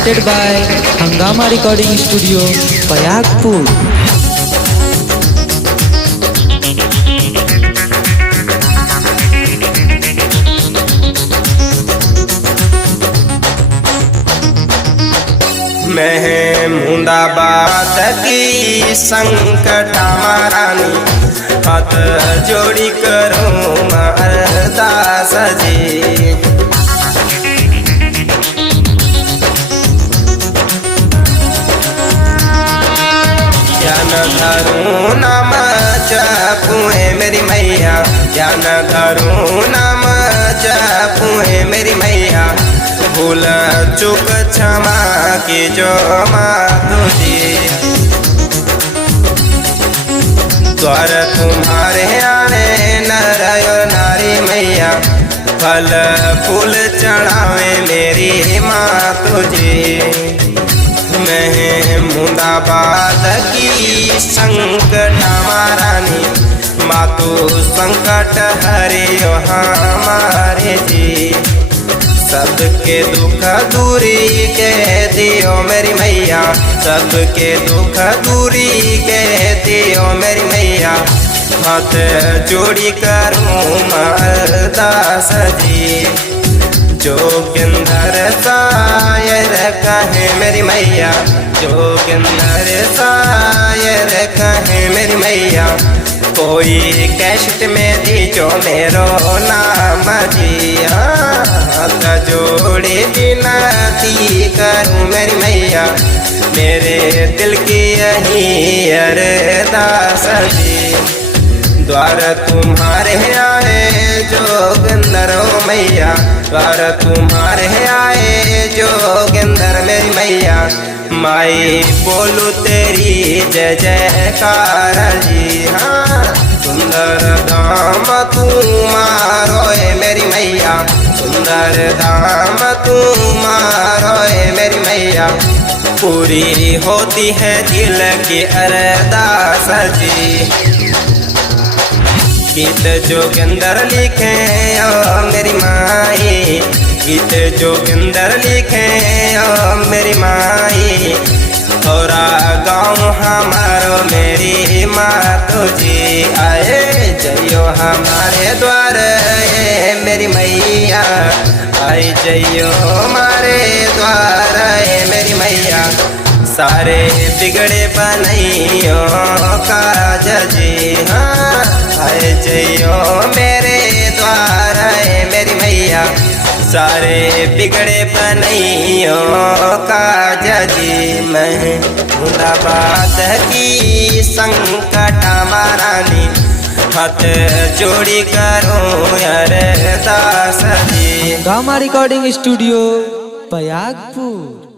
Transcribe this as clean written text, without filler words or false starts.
presented by Hangama Recording Studio, Payagpur. मैं मुंदाबाद की संकट मारानी हाथ जोड़ी करूँ अरदास जी। ज्ञान धरूँ नाम जपूँ मेरी मैया, ज्ञान धरूँ नाम जपूँ मेरी मैया। भूल चूक क्षमा की जो माधुरी, द्वार तुम्हारे आने नर नारी मैया। फल फूल चढ़ावे मेरी माँ तुझे। मैं मुंदाबाद की संकट मारानी, मातु संकट हरियो हमारे जी। सबके दुख दूरी के दियो मेरी मैया, सबके दुख दूरी के दियो मेरी मैया। हाथ जोड़ी करूँ अरदास जी। जोगिंदर शायर कहे मेरी मैया, जोगिंदर शायर कहे मेरी मैया। कोई कैसेट में दीजो मेरो नाम जी। हाथ जोड़े विनती करूँ मेरी मैया, मेरे दिल की यही अरदास जी। द्वार तुम्हारे आए जोगिंदर मैया, द्वार तुम्हारे आए जोगिंदर मेरी मैया। माई बोलू तेरी जय जयकार जी। हाँ, सुंदर धाम तुम्हारो मेरी मैया, सुंदर धाम तुम्हारो मेरी मैया। पूरी होती है दिल की अरदास जी। गीत जोगिंदर लिखे ओ मेरी माई, गीत जोगिंदर लिखे ओ मेरी माई। थोड़ा गाँव हमारो मेरी माँ तुझी आए। जइयो हमारे द्वार मेरी मैया, आई जइयो हमारे द्वार मेरी मैया। सारे बिगड़े बनइयो काज जी। हाँ, आए जइयो मेरे द्वार मेरी मैया। सारे बिगड़े बनइयो काज जी। मैं मुंदाबाद की संकट मारानी, हाथ जोड़ी करूँ अरदास जी। Hangama Recording Studio, Payagpur.